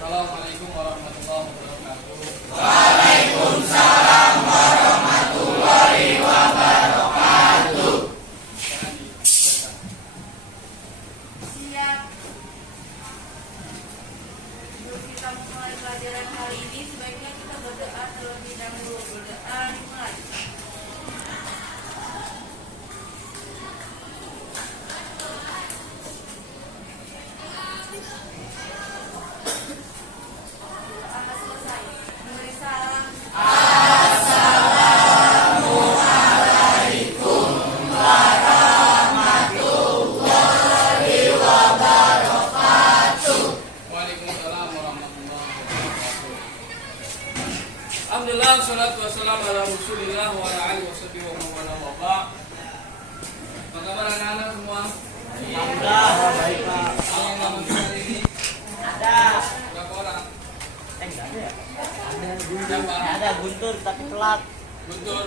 Assalamualaikum warahmatullahi wabarakatuh. Waalaikumsalam warahmatullahi wabarakatuh. Siap. Sebelum kita mulai pelajaran hari ini, sebaiknya kita berdoa terlebih dahulu. Berdoa dimulai. Doa selesai. Memberi salam. Waalaikumsalam warahmatullahi wabarakatuh. Alhamdulillah, salatu wassalamu ala Rasulillah wa ala alihi washabihi wa man wala wa ba'd. Apa kabar anak-anak semua? Alhamdulillah, baik Pak. Yang lama tinggal ini Ada. berapa orang? Enggak ada ya? Siapa? Ada Guntur tapi telat. Guntur.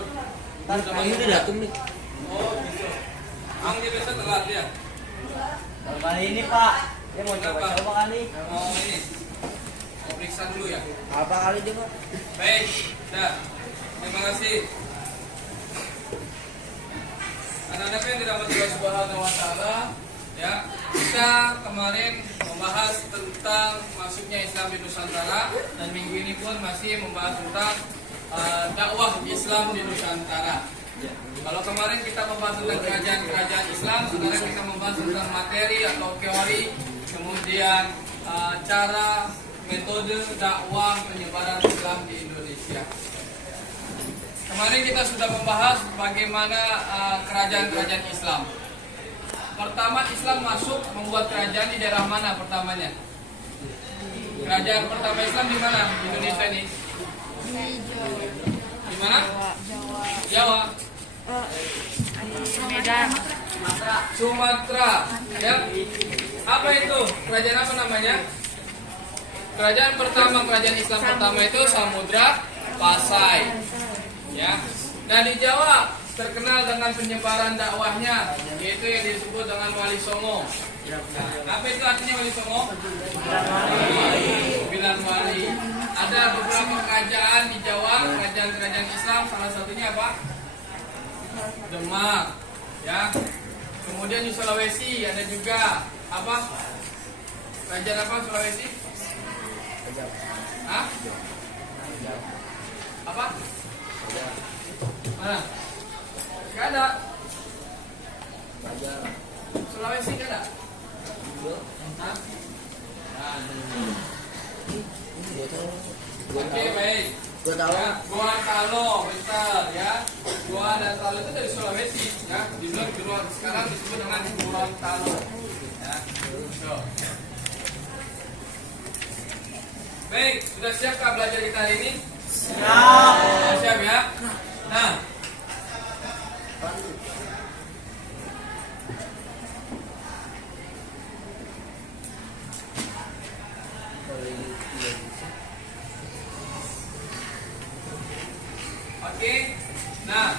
Ntar Udah kali masuk ini ya? datang nih. Oh, gitu. Emang dia biasa telat ya? Baru kali ini Pak. Dia mau Kenapa? coba-coba kali. Mau ini? Mau periksa dulu ya? Apa kali dia Pak? Baik, dah. Terima kasih. Anak-anak yang dirahmati Allah Subhanahu wa taala, ya. Kita kemarin membahas tentang masuknya Islam di Nusantara dan minggu ini pun masih membahas tentang dakwah Islam di Nusantara. Kalau kemarin kita membahas tentang kerajaan-kerajaan Islam, sekarang kita membahas tentang materi atau teori, kemudian cara metode dakwah penyebaran Islam di Indonesia. Kemarin kita sudah membahas bagaimana kerajaan-kerajaan Islam. Pertama Islam masuk membuat kerajaan di daerah mana pertamanya? Kerajaan pertama Islam di mana? Di Indonesia ini? Di mana? Jawa. Medan. Sumatera. Ya. Apa itu? Kerajaan apa namanya? Kerajaan pertama, kerajaan Islam pertama itu Samudra Pasai. Ya. Nah di Jawa terkenal dengan penyebaran dakwahnya, yaitu yang disebut dengan Wali Songo. Nah, apa itu artinya Wali Songo? Sembilan wali. Ada beberapa kerajaan di Jawa, kerajaan-kerajaan Islam, salah satunya apa? Demak. Ya. Kemudian di Sulawesi ada juga apa? Kerajaan apa Sulawesi? Hah? Apa? Mana? Gak ada. Sulawesi gak ada? Hah? Oke, baik. Gua tahu. Ya, Gorontalo, bentar ya. Gorontalo itu dari Sulawesi, ya. Dulu sekarang disebut dengan Gorontalo. Ya. So. Baik, sudah siapkah belajar kita hari ini? Siap. Siap ya. Nah, oke. Nah,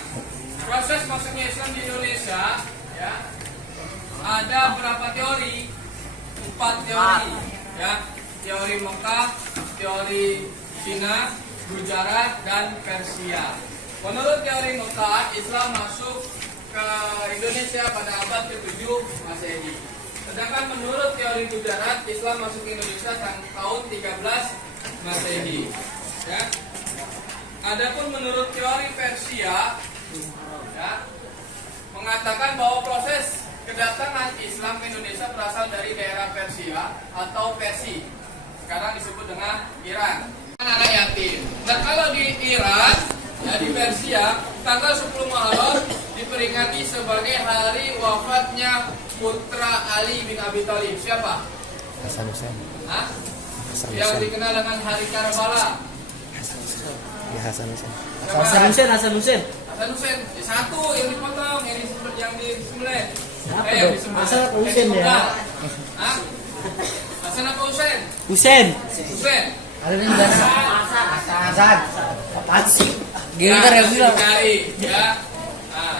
proses masuknya Islam di Indonesia, ya, ada berapa teori? 4 teori, ya. Teori Mekah, teori Cina, Gujarat, dan Persia. Menurut teori Mekah, Islam masuk ke Indonesia pada abad ke-7 Masehi. Sedangkan menurut teori Gujarat, Islam masuk ke Indonesia tahun 13 Masehi. Ya. Adapun menurut teori Persia, ya, mengatakan bahwa proses kedatangan Islam ke Indonesia berasal dari daerah Persia atau Persia. Sekarang disebut dengan Iran. Anak yatim. Nah kalau di Iran, ya di Persia, tanggal 10 Muharram diperingati sebagai hari wafatnya putra Ali bin Abi Thalib. Siapa? Hasan Hussein. Hah? Hasan Yang Hussein. dikenal dengan hari Karbala. Ya Hasan Hussein. Siapa? Hasan Hussein, Hasan Hussein. Hasan Hussein. Satu yang dipotong, yang disembelih. Siapa Yang dong? disembelih. Hasan apa Yang Hussein ya? disembelih. Hah? Hasan apa Hussein? Hussein. Hussein. Ada yang Hasan. Apaan sih? Nah, Giliran ya bilang. dicari, ya. Nah,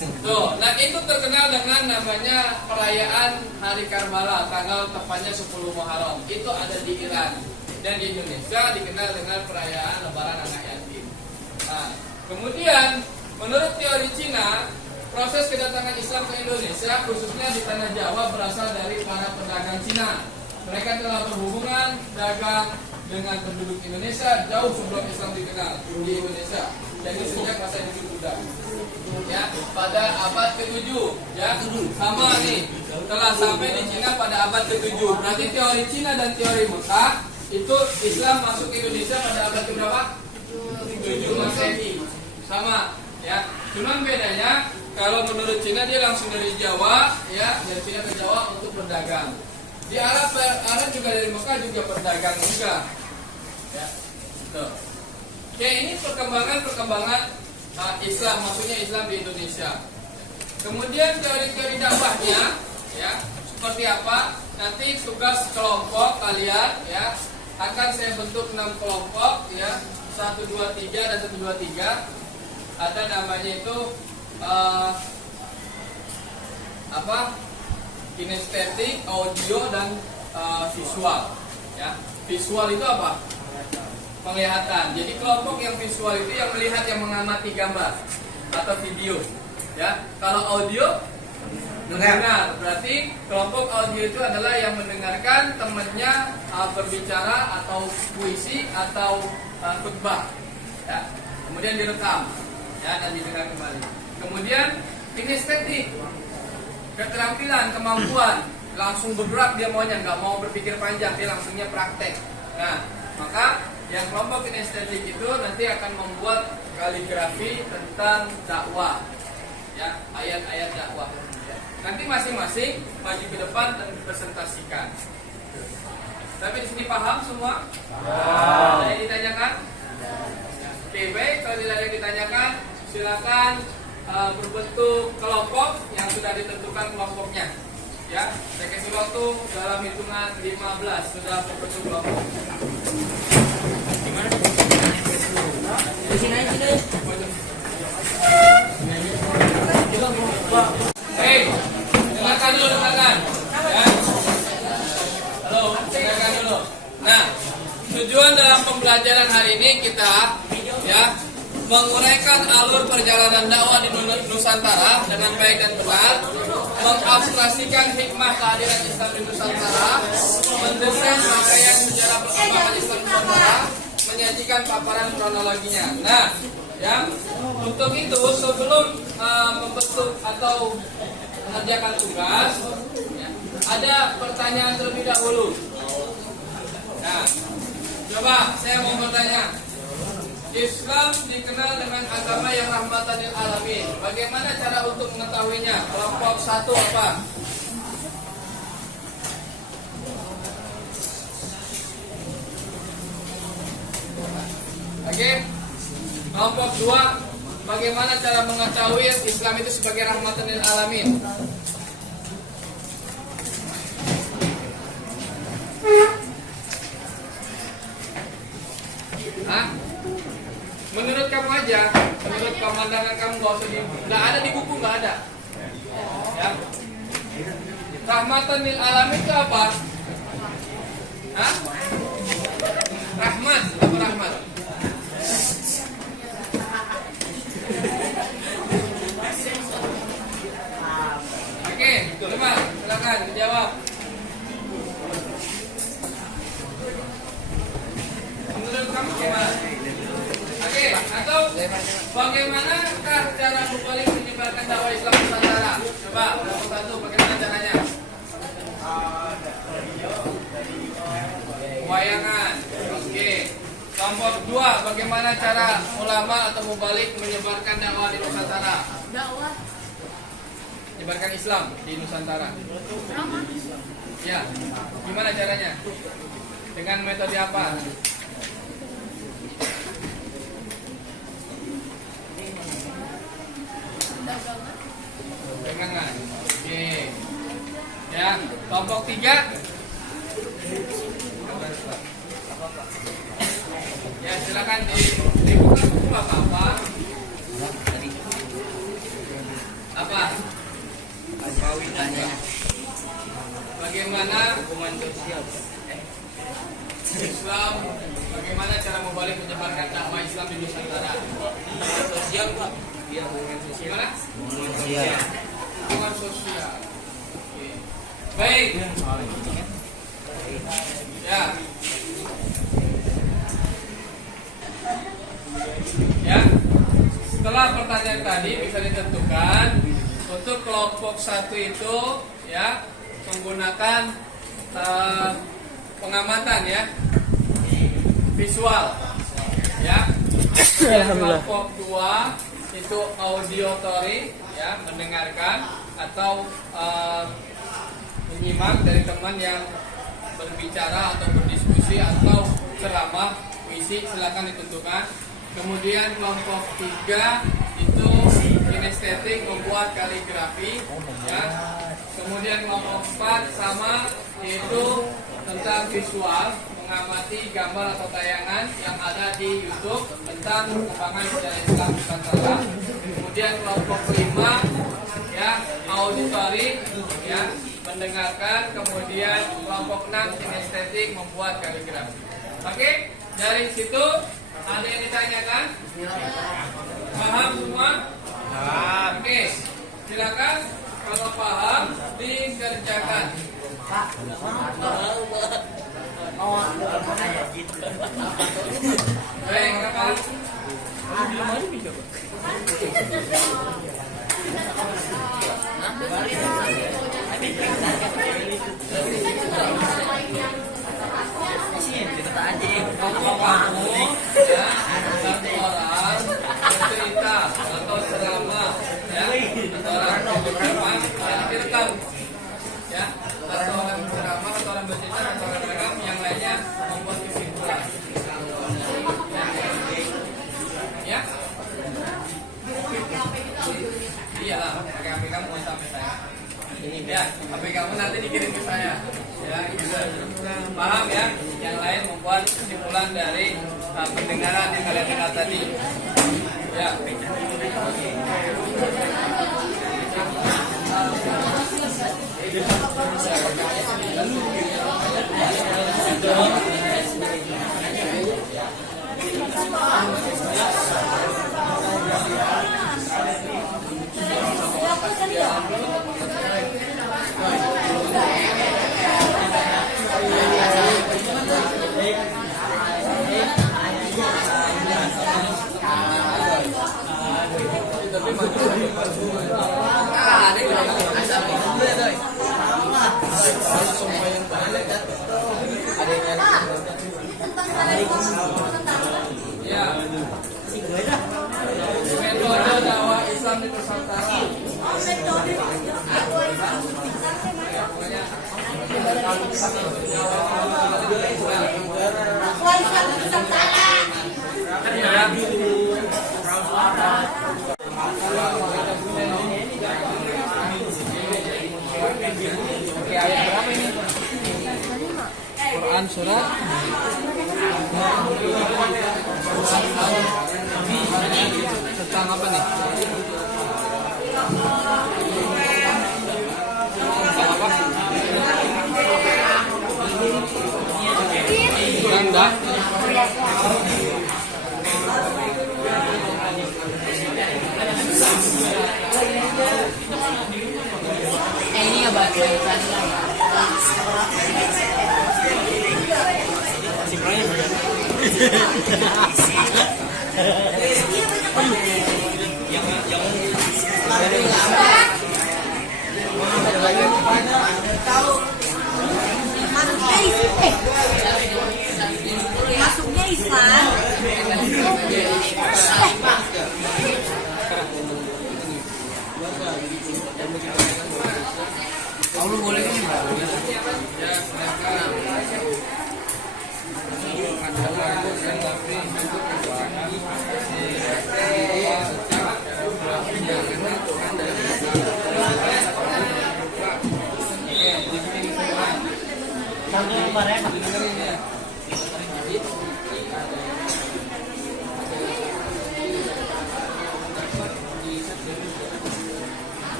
Tuh, nah itu terkenal dengan namanya perayaan Hari Karbala, tanggal tepatnya 10 Muharram. Itu ada di Iran. Dan di Indonesia dikenal dengan perayaan Lebaran Anak Yatim. Nah, kemudian menurut teori Cina, proses kedatangan Islam ke Indonesia khususnya di tanah Jawa berasal dari para pedagang Cina. Mereka telah berhubungan dagang dengan penduduk Indonesia jauh sebelum Islam dikenal di Indonesia. Jadi sejak masa Hindu Buddha. Ya, pada abad ke-7 ya. Sama nih. Telah sampai di Cina pada abad ke-7. Berarti teori Cina dan teori Mekah itu Islam masuk ke Indonesia pada abad ke berapa? 7 Masehi. Sama ya. Cuman bedanya kalau menurut Cina dia langsung dari Jawa ya, dari Cina ke Jawa untuk berdagang. Di Arab juga dari Mekah juga berdagang juga. Ya. Tuh. Oke, ini perkembangan Islam, maksudnya Islam di Indonesia. Kemudian teori-teori dakwahnya, ya, seperti apa? Nanti tugas kelompok kalian, ya, akan saya bentuk 6 kelompok, ya, 1, 2, 3 dan 1, 2, 3. Ada namanya itu kinestetik, audio dan visual. Ya, visual itu apa? Penglihatan. Jadi kelompok yang visual itu yang melihat, yang mengamati gambar atau video. Ya, kalau audio mendengar. Berarti kelompok audio itu adalah yang mendengarkan temannya berbicara atau puisi atau khutbah. Ya, kemudian direkam, ya, dan didengar kembali. Kemudian kinestetik, keterampilan, kemampuan, langsung bergerak dia maunya, nggak mau berpikir panjang, dia langsungnya praktek. Nah, maka yang kelompok kinestetik itu nanti akan membuat kaligrafi tentang dakwah, ya, ayat-ayat dakwah. Nanti masing-masing maju ke depan dan dipresentasikan. Tapi di sini paham semua? Ada yang ditanyakan? Oke, baik. Kalau tidak ada yang ditanyakan, silakan berbentuk kelompok yang sudah ditentukan kelompoknya. Ya, saya kasih waktu dalam hitungan 15 sudah berbentuk kelompok. Hei, silakan dulu, silakan. Ya. Halo, silakan dulu. Nah, tujuan dalam pembelajaran hari ini kita, ya, menguraikan alur perjalanan dakwah di Nusantara dengan baik dan benar, mengabstraksikan hikmah kehadiran Islam di Nusantara, mendesain rangkaian sejarah perkembangan Islam di Nusantara, menyajikan paparan kronologinya. Nah, ya, untuk itu sebelum membentuk atau mengerjakan tugas, ya, ada pertanyaan terlebih dahulu. Nah, coba saya mau bertanya. Islam dikenal dengan agama yang rahmatan lil alamin. Bagaimana cara untuk mengetahuinya? Kelompok 1 apa? Oke. Kelompok 2, bagaimana cara mengetahui Islam itu sebagai rahmatan lil alamin? Hah? Menurut kamu aja, menurut pemandangan kamu, nggak ada di buku, nggak ada. Ya. Rahmatan lil alamin itu apa? Hah? Rahmat, apa rahmat? Oke, coba silakan dijawab. Menurut kamu gimana? Oke, atau bagaimanakah cara kembali menyebarkan dakwah Islam Nusantara? Coba, kelompok 1, bagaimana caranya? Wayangan. Oke. Kelompok 2, bagaimana cara ulama atau mubalik menyebarkan dakwah di Nusantara? Dakwah. Menyebarkan Islam di Nusantara. Ya, gimana caranya? Dengan metode apa? Dagangan. Oke. Ya, kelompok 3. Ya, silakan dibuka buku apa-apa. apa? Bagaimana hubungan sosial Islam? Bagaimana cara membalik menyebarkan dakwah Islam di Nusantara? Hubungan sosial, Pak. Iya, hubungan sosial. Gimana? Hubungan sosial. Hubungan sosial. Oke. Baik. Ya. Ya. Setelah pertanyaan tadi bisa ditentukan untuk kelompok 1 itu ya menggunakan pengamatan ya visual ya. Kelompok 2 itu auditory ya, mendengarkan atau menyimak dari teman yang berbicara atau berdiskusi atau ceramah, puisi, silakan ditentukan. Kemudian kelompok 3 itu kinestetik, membuat kaligrafi ya. Kemudian kelompok 4 sama, yaitu tentang visual, mengamati gambar atau tayangan yang ada di YouTube tentang perkembangan sejarah Islam Nusantara. Kemudian kelompok 5 ya auditory ya, mendengarkan. Kemudian kelompok 6 kinestetik, membuat kaligrafi. Oke, dari situ ada yang ditanyakan? Paham semua? Oke, silakan kalau paham dikerjakan. Baik, apa? Kalau kamu ya, satu orang bercerita atau ceramah ya, atau orang berceramah yang direkam ya, atau orang berceramah atau orang bercerita atau orang direkam, yang lainnya membuat kesimpulan ya. Iyalah, pakai HP kamu sampai saya. Ya, HP kamu nanti dikirim ke saya. Ya, gitu. Paham ya? Yang lain membuat kesimpulan dari pendengaran yang kalian dengar tadi. Ya. Ya. Metode dakwah Islam di Nusantara. Oke, ayat berapa ini? Quran surat tentang apa nih? Tentang apa? Ganda. Ini ya bagus. Masuknya Islam. Kamu boleh ini Mbak? Ya, silakan.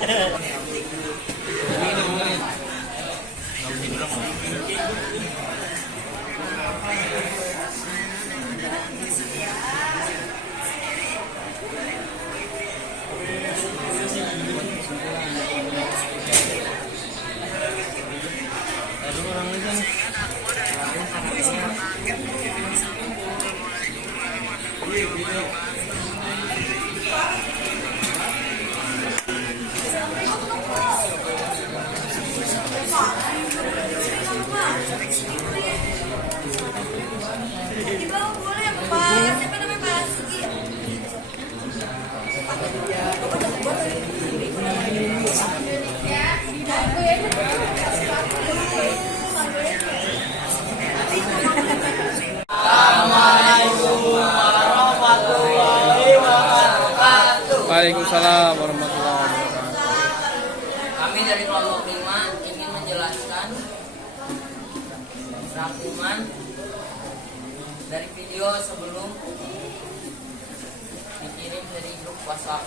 Di bawah boleh Pak. Siapa namanya Pak Sugi? Waalaikumsalam warahmatullahi wabarakatuh. Kami dari kelompok 5 ingin menjelaskan rangkuman dari video sebelum dikirim dari grup WhatsApp.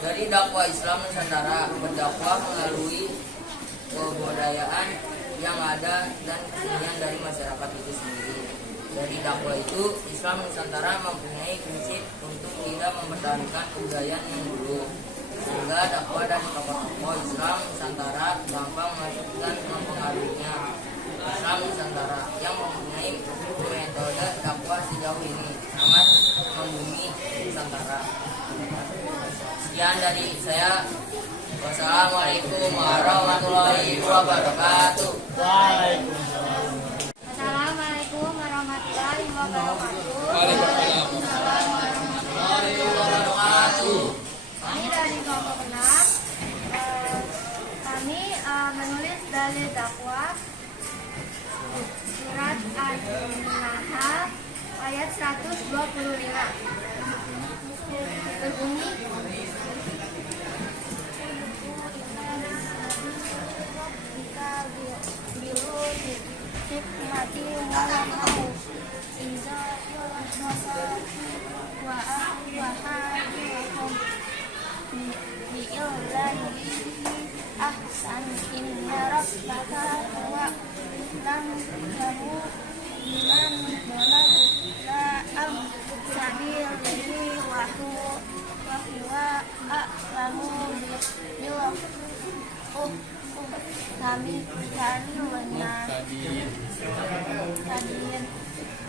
Dari dakwah Islam Nusantara berdakwah melalui kebudayaan yang ada dan kesenian dari masyarakat itu sendiri. Dari dakwah itu, Islam Nusantara mempunyai prinsip untuk tidak mempertahankan kebudayaan yang dulu, sehingga dakwah dan tokoh-tokoh Islam Nusantara gampang masuk dan mempengaruhinya. Islam Nusantara yang mempunyai metode dakwah sejauh ini sangat membumi Nusantara. Sekian dari saya. Wassalamualaikum warahmatullahi wabarakatuh. Assalamualaikum warahmatullahi wabarakatuh. Waalaikumsalam. Kami dari kelompok 6. Kami menulis dalil dakwah surat An-Nahl ayat 125. Berbunyi, hikmati walau iza wa ahwahum bi'illati ahsan inna rabbaka wa lam yahu biman la am sabilihi wa huwa a'lamu bil kami cari benar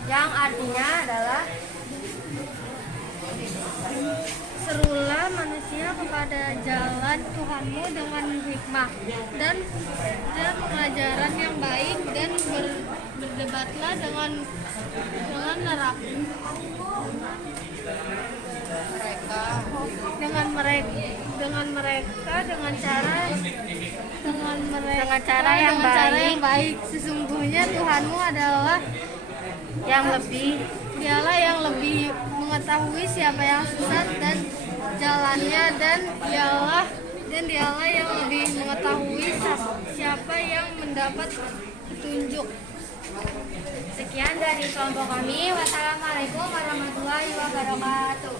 yang artinya adalah serulah manusia kepada jalan Tuhanmu dengan hikmah dan pengajaran yang baik dan berdebatlah dengan neraka dengan cara yang baik. Sesungguhnya Tuhanmu adalah dialah yang lebih mengetahui siapa yang sesat dan jalannya, dan dialah yang lebih mengetahui siapa yang mendapat petunjuk. Sekian dari kelompok kami. Wassalamualaikum warahmatullahi wabarakatuh.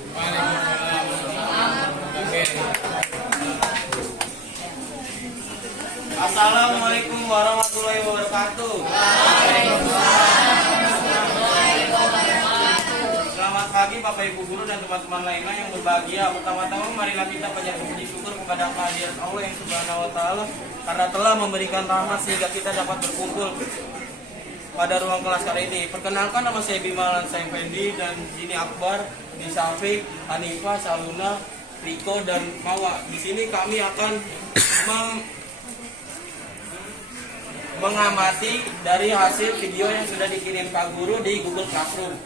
Assalamualaikum warahmatullahi wabarakatuh. Selamat pagi Bapak Ibu Guru dan teman-teman lainnya yang berbahagia. Pertama-tama marilah kita panjatkan puji syukur kepada kehadirat Allah yang Subhanahu wa taala karena telah memberikan rahmat sehingga kita dapat berkumpul pada ruang kelas kali ini. Perkenalkan, nama saya Bimalan Saifendi dan ini Akbar, di Syafiq, Hanifah, Saluna, Riko dan Mawa. Di sini kami akan mengamati dari hasil video yang sudah dikirim Pak Guru di Google Classroom.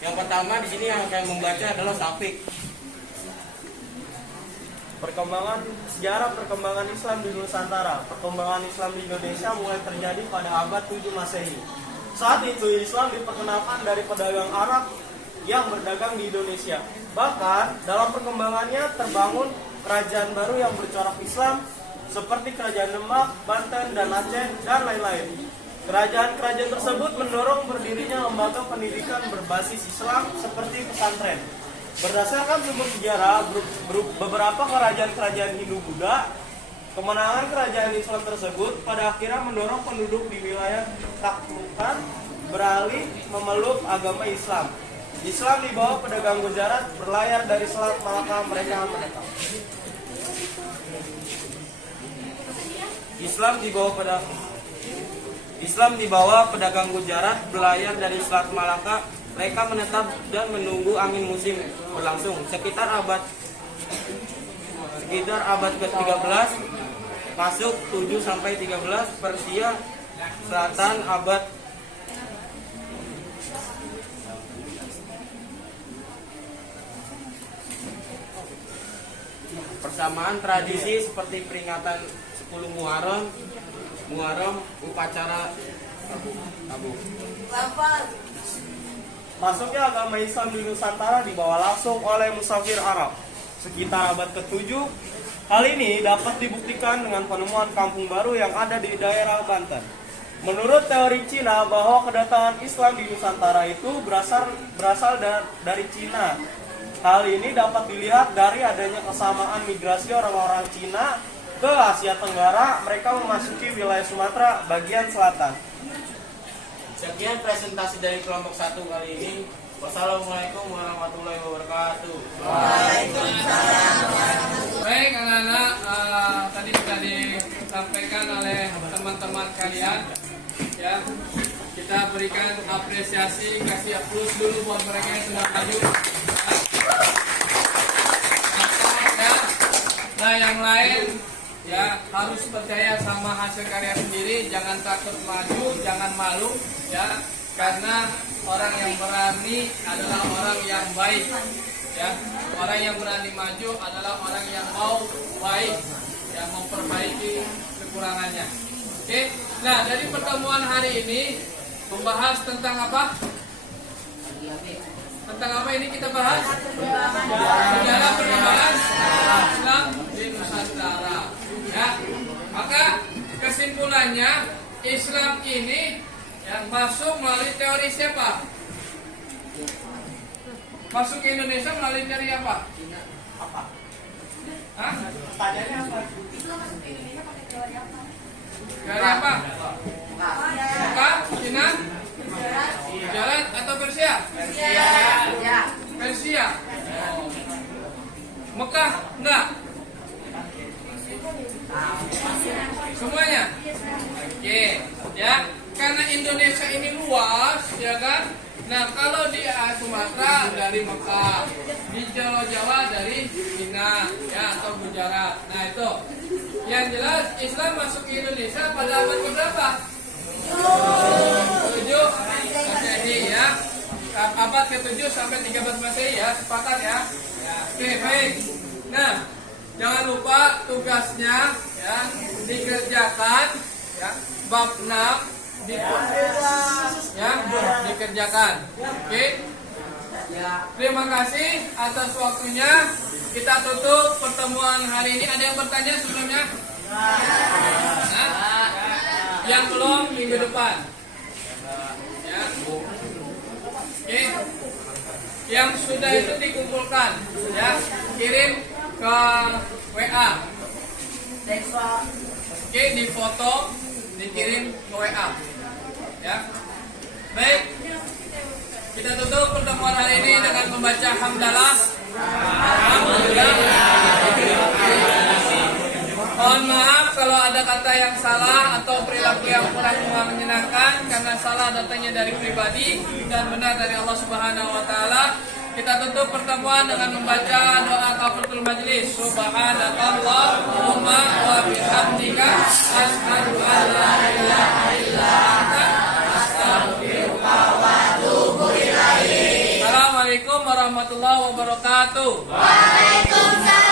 Yang pertama di sini yang akan membaca adalah Syafiq. Sejarah perkembangan Islam di Nusantara. Perkembangan Islam di Indonesia mulai terjadi pada abad 7 Masehi. Saat itu Islam diperkenalkan dari pedagang Arab yang berdagang di Indonesia. Bahkan dalam perkembangannya terbangun kerajaan baru yang bercorak Islam seperti Kerajaan Demak, Banten, dan Aceh, dan lain-lain. Kerajaan-kerajaan tersebut mendorong berdirinya lembaga pendidikan berbasis Islam seperti pesantren. Berdasarkan sumber sejarah, beberapa kerajaan-kerajaan Hindu-Buddha, kemenangan kerajaan Islam tersebut pada akhirnya mendorong penduduk di wilayah taklukan beralih memeluk agama Islam. Islam di bawah pedagang Gujarat berlayar dari Selat Malaka, mereka menetap. Islam di bawah pedagang Gujarat berlayar dari Selat Malaka, mereka menetap dan menunggu angin musim berlangsung sekitar abad ke-13 masuk 7 sampai 13 Persia Selatan abad persamaan tradisi seperti peringatan 10 Muharram, upacara tabung. Masuknya agama Islam di Nusantara dibawa langsung oleh musafir Arab sekitar abad ke-7. Hal ini dapat dibuktikan dengan penemuan kampung baru yang ada di daerah Banten. Menurut teori Cina bahwa kedatangan Islam di Nusantara itu berasal dari Cina. Hal ini dapat dilihat dari adanya kesamaan migrasi orang-orang Cina ke Asia Tenggara. Mereka memasuki wilayah Sumatera bagian selatan. Sekian presentasi dari kelompok 1 kali ini. Wassalamualaikum warahmatullahi wabarakatuh. Baik anak-anak, tadi sudah disampaikan oleh teman-teman kalian, ya. Kita berikan apresiasi, kasih plus dulu buat mereka yang sudah maju. Ya. Nah yang lain, ya harus percaya sama hasil karya sendiri, jangan takut maju, jangan malu, ya. Karena orang yang berani adalah orang yang baik, ya. Orang yang berani maju adalah orang yang mau baik, yang memperbaiki kekurangannya. Oke. Nah, dari pertemuan hari ini membahas tentang apa? Tentang apa ini kita bahas? Sejarah perkembangan Islam di Nusantara. Ya. Maka kesimpulannya Islam ini yang masuk melalui teori siapa? Masuk ke Indonesia melalui teori apa? Apa? Hah? Pertanyaannya apa? Teori apa? Mekah, Cina, Gujarat atau Persia? Persia. Mekah enggak? Semuanya? Oke, ya. Karena Indonesia ini luas, ya kan? Nah, kalau di Sumatera dari Mekah, di Jawa dari Cina, ya atau Gujarat. Nah, itu. Yang jelas Islam masuk ke Indonesia pada abad berapa? 7 Masehi, ya. Abad ke-7 sampai 13 Masehi, ya. Sepakat, ya. Oke, baik. Nah, jangan lupa tugasnya, ya, dikerjakan, ya. Bab 6 ya, dikerjakan. Oke. Terima kasih atas waktunya. Kita tutup pertemuan hari ini. Ada yang bertanya sebelumnya? Nah, yang belum minggu depan. Ya. Oke. Yang sudah itu dikumpulkan, ya, kirim ke WA. Oke, difoto, dikirim ke WA. Ya. Baik. Kita tutup pertemuan hari ini dengan membaca hamdalah. Alhamdulillah. Mohon maaf kalau ada kata yang salah atau perilaku yang kurang menyenangkan karena salah datangnya dari pribadi dan benar dari Allah Subhanahu wa taala. Kita tutup pertemuan dengan membaca doa kafaratul majlis. Subhanakallahumma wa bihamdika asyhadu an la ilaha illa anta astaghfiruka wa atubu ilaik. Assalamualaikum warahmatullahi wabarakatuh. Waalaikumsalam.